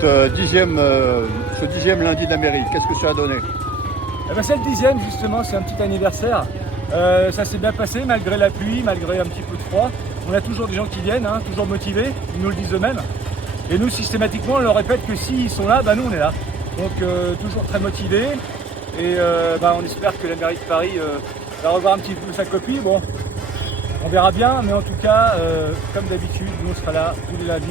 Ce dixième lundi de la mairie, qu'est-ce que ça a donné? Eh ben c'est le 10e justement, c'est un petit anniversaire. Ça s'est bien passé malgré la pluie, malgré un petit peu de froid. On a toujours des gens qui viennent, hein, toujours motivés, ils nous le disent eux-mêmes. Et nous systématiquement on leur répète que s'ils sont là, nous on est là. Donc toujours très motivés. Et on espère que la mairie de Paris va revoir un petit peu sa copie. Bon, on verra bien, mais en tout cas, comme d'habitude, nous on sera là tous les lundis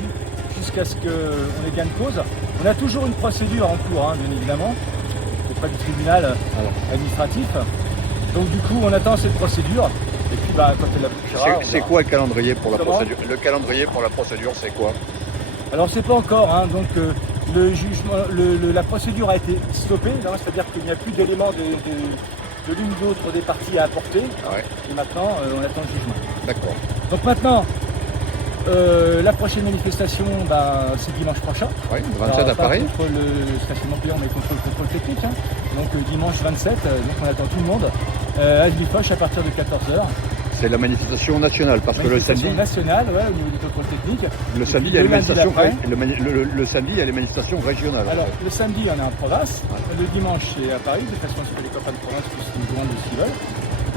jusqu'à ce qu'on ait gain de cause. On a toujours une procédure en cours, bien évidemment, auprès du tribunal administratif. Donc du coup, on attend cette procédure. Et puis, quand elle aboutira, c'est quoi le calendrier pour la procédure? Le calendrier pour la procédure, c'est quoi? Alors, c'est pas encore. Donc, le jugement, la procédure a été stoppée. C'est-à-dire qu'il n'y a plus d'éléments de l'une ou l'autre des parties à apporter. Ouais. Et maintenant, on attend le jugement. D'accord. Donc maintenant, la prochaine manifestation, c'est dimanche prochain. Oui, le 27 à Paris. Contre le stationnement payant, mais contre le contrôle technique. Donc dimanche 27, donc on attend tout le monde. À Villefoche à partir de 14h. C'est la manifestation nationale, parce que le samedi... nationale, au niveau du contrôle technique. Le samedi, il y a les manifestations, le samedi, il y a les manifestations régionales. Alors, le samedi, il y en a en province. Le dimanche, c'est à Paris, de toute façon, que les copains de province puissent nous joindre s'ils veulent.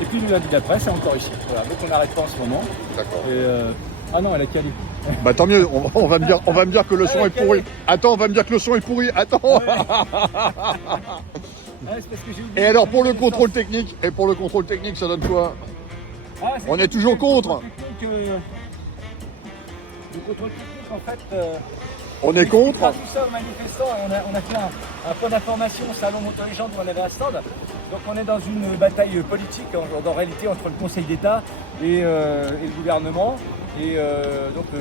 Et puis le lundi d'après, c'est encore ici. Voilà, donc on n'arrête pas en ce moment. D'accord. Ah non, elle a calé. Tant mieux, on va me dire que le son est pourri. Attends, on va me dire que le son est pourri. Attends. Et alors pour le contrôle technique, ça donne quoi? On est toujours contre. Le contrôle technique, en fait, on est contre. Tout ça aux manifestants, on a fait un point d'information au salon Moto-Légende où on avait un stand. Donc on est dans une bataille politique en réalité entre le Conseil d'État et le gouvernement. Et donc le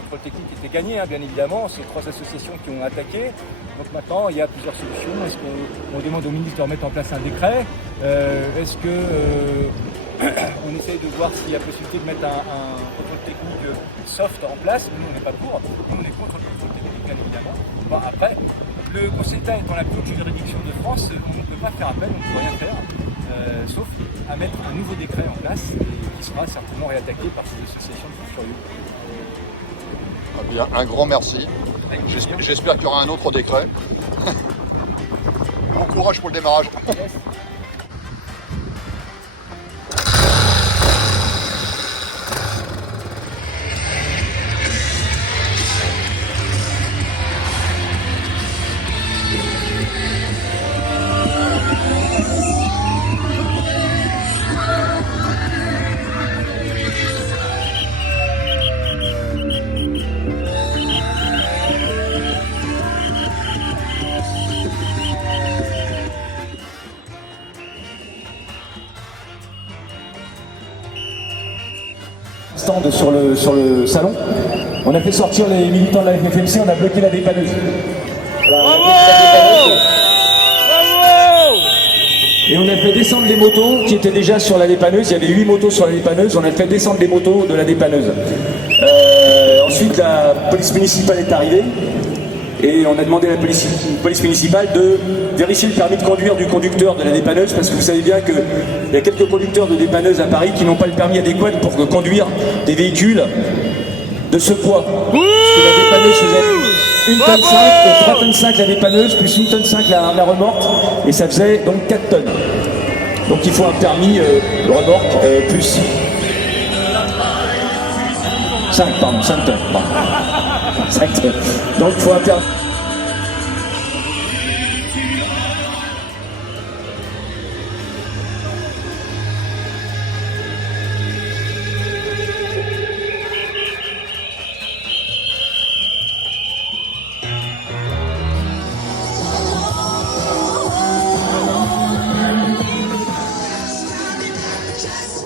contrôle technique était gagné, bien évidemment. C'est 3 associations qui ont attaqué. Donc maintenant, il y a plusieurs solutions. Est-ce qu'on demande au ministre de remettre en place un décret? Est-ce que on essaye de voir s'il y a possibilité de mettre un contrôle technique soft en place? Nous, on n'est pas pour. Nous, on est contre le contrôle technique, bien évidemment. Après, le Conseil d'État étant la plus haute juridiction de France, on ne peut pas faire appel, on ne peut rien faire, sauf à mettre un nouveau décret en place qui sera certainement réattaqué par ces associations de fous furieux. Bien, un grand merci. J'espère qu'il y aura un autre décret. Bon courage pour le démarrage. Yes. Stand sur le salon. On a fait sortir les militants de la FFMC, on a bloqué la dépanneuse. Bravo! Et on a fait descendre les motos qui étaient déjà sur la dépanneuse. Il y avait 8 motos sur la dépanneuse, on a fait descendre les motos de la dépanneuse. Ensuite, la police municipale est arrivée. Et on a demandé à la police municipale de vérifier le permis de conduire du conducteur de la dépanneuse, parce que vous savez bien qu'il y a quelques conducteurs de dépanneuse à Paris qui n'ont pas le permis adéquat pour conduire des véhicules de ce poids. Parce que la dépanneuse faisait 1 tonne 5, 3 tonnes 5 la dépanneuse, plus 1 tonne 5 la remorque, et ça faisait donc 4 tonnes. Donc il faut un permis remorque plus 5 tonnes. 5 tonnes. Donc il faut un permis. Just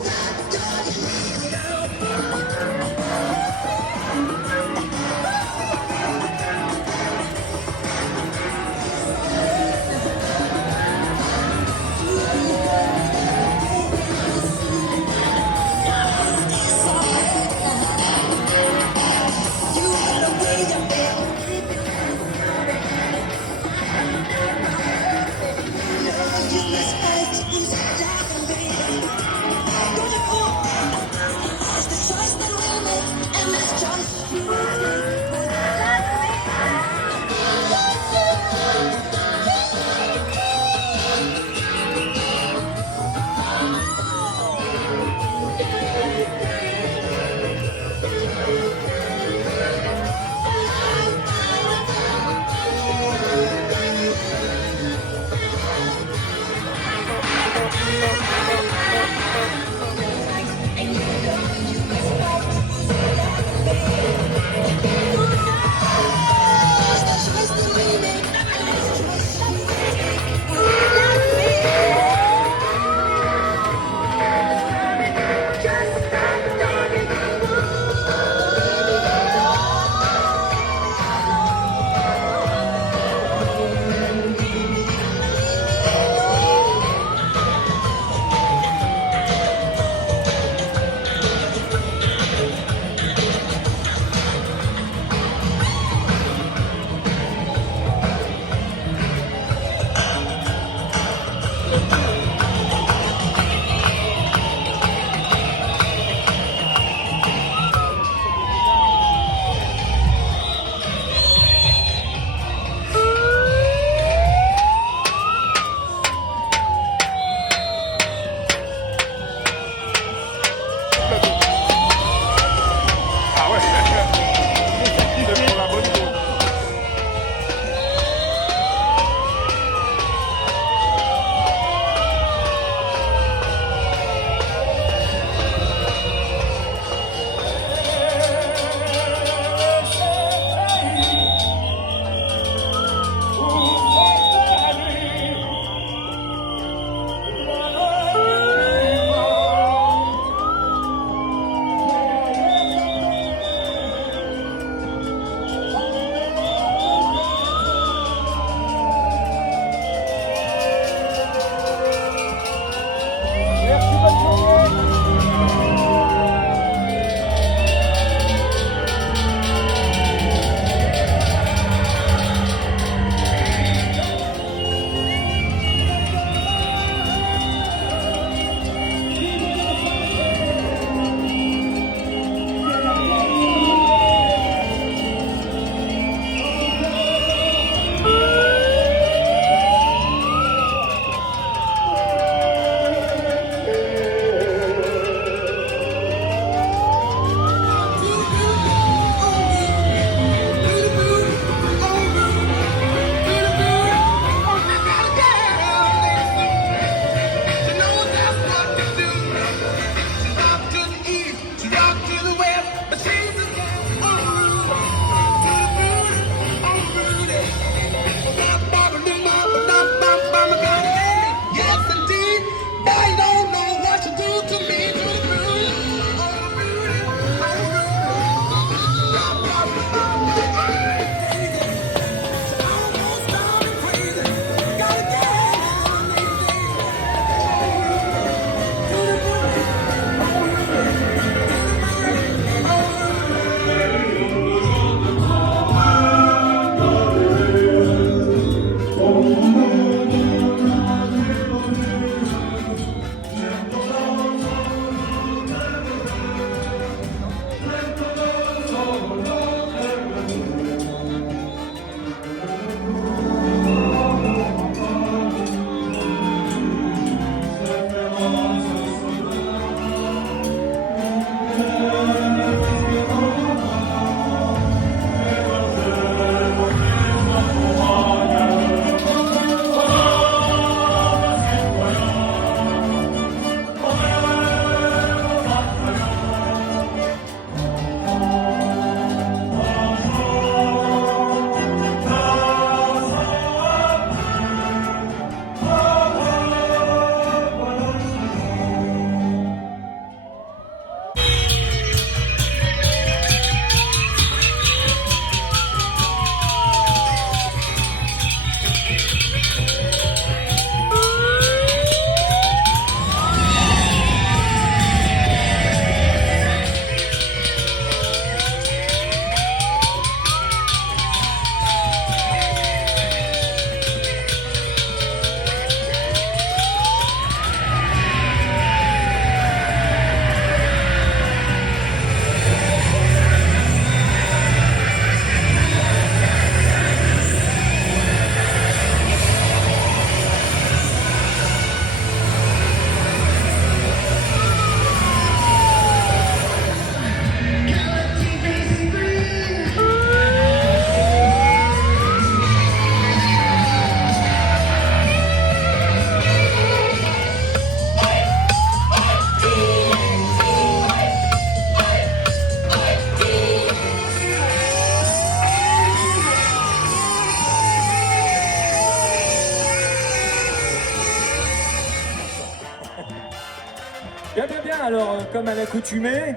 Bien, bien, bien. Alors, comme à l'accoutumée,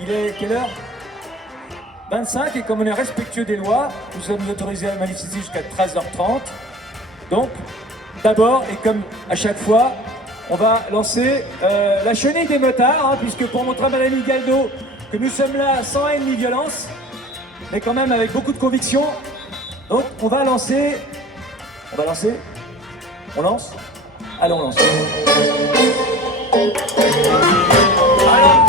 il est quelle heure 25, et comme on est respectueux des lois, nous sommes autorisés à manifester jusqu'à 13h30. Donc, d'abord, et comme à chaque fois, on va lancer la chenille des motards, hein, puisque pour montrer à Madame Higaldo que nous sommes là sans haine ni violence, mais quand même avec beaucoup de conviction. Donc, on va lancer. On va lancer. On lance. Allez, on lance. Alors.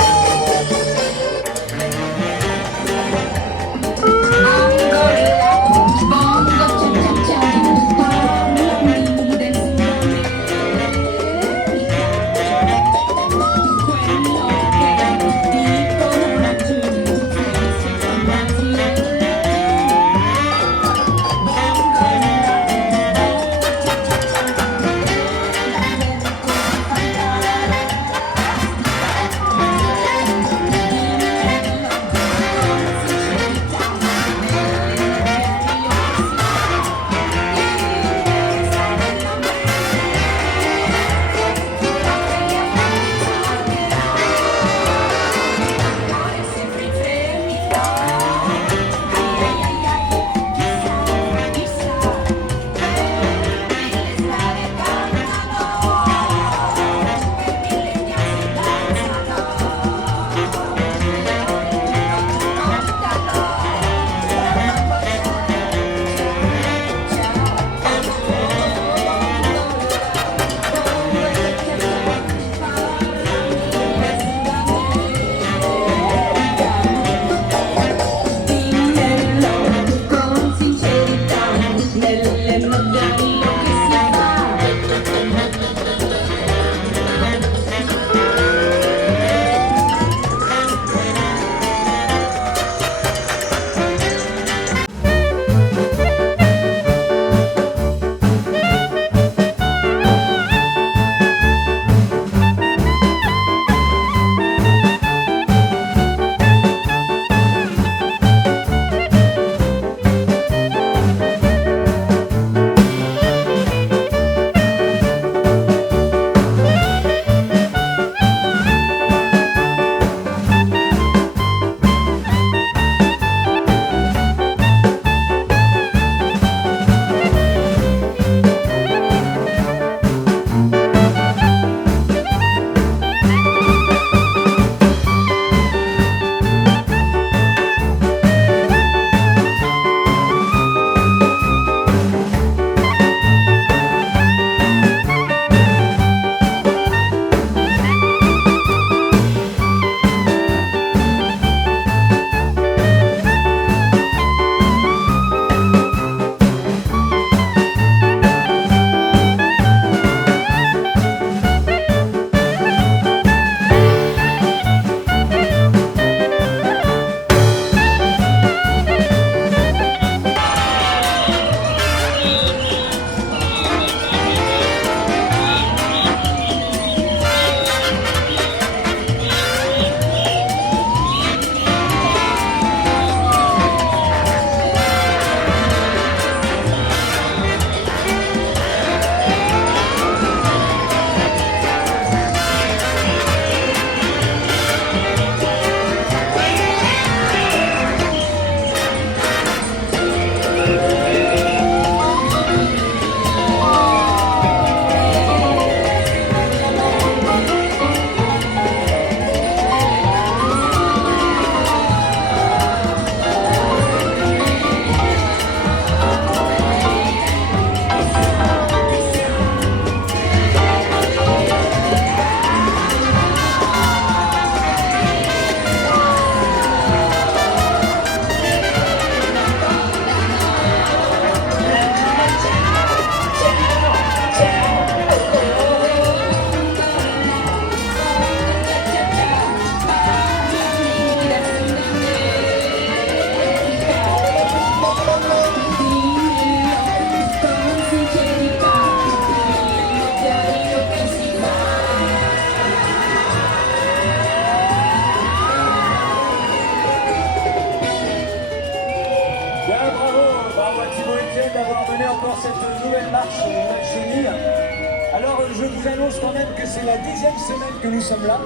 je vous annonce quand même que c'est la 10e semaine que nous sommes là.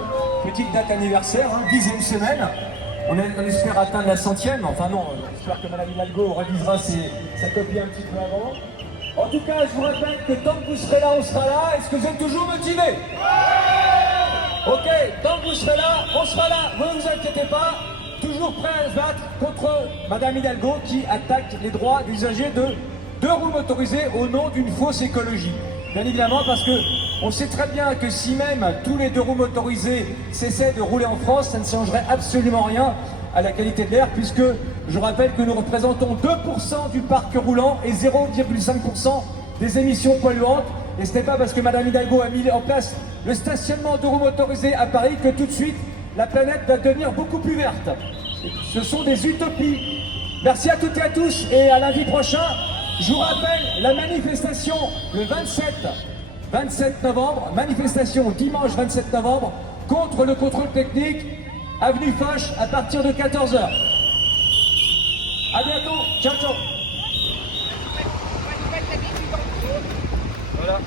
Petite date anniversaire, 10e semaine. On espère atteindre la 100e, enfin non, j'espère que Madame Hidalgo révisera sa copie un petit peu avant. En tout cas, je vous rappelle que tant que vous serez là, on sera là. Est-ce que vous êtes toujours motivés? Ok, tant que vous serez là, on sera là. Ne vous inquiétez pas. Toujours prêt à se battre contre Madame Hidalgo qui attaque les droits des usagers de deux roues motorisées au nom d'une fausse écologie. Bien évidemment parce que on sait très bien que si même tous les deux roues motorisés cessaient de rouler en France, ça ne changerait absolument rien à la qualité de l'air puisque je rappelle que nous représentons 2% du parc roulant et 0,5% des émissions polluantes. Et ce n'est pas parce que Madame Hidalgo a mis en place le stationnement de roues motorisées à Paris que tout de suite la planète va devenir beaucoup plus verte. Ce sont des utopies. Merci à toutes et à tous et à lundi prochain. Je vous rappelle la manifestation le 27 novembre, manifestation dimanche 27 novembre contre le contrôle technique, avenue Foch à partir de 14h. À bientôt, ciao ciao. Voilà.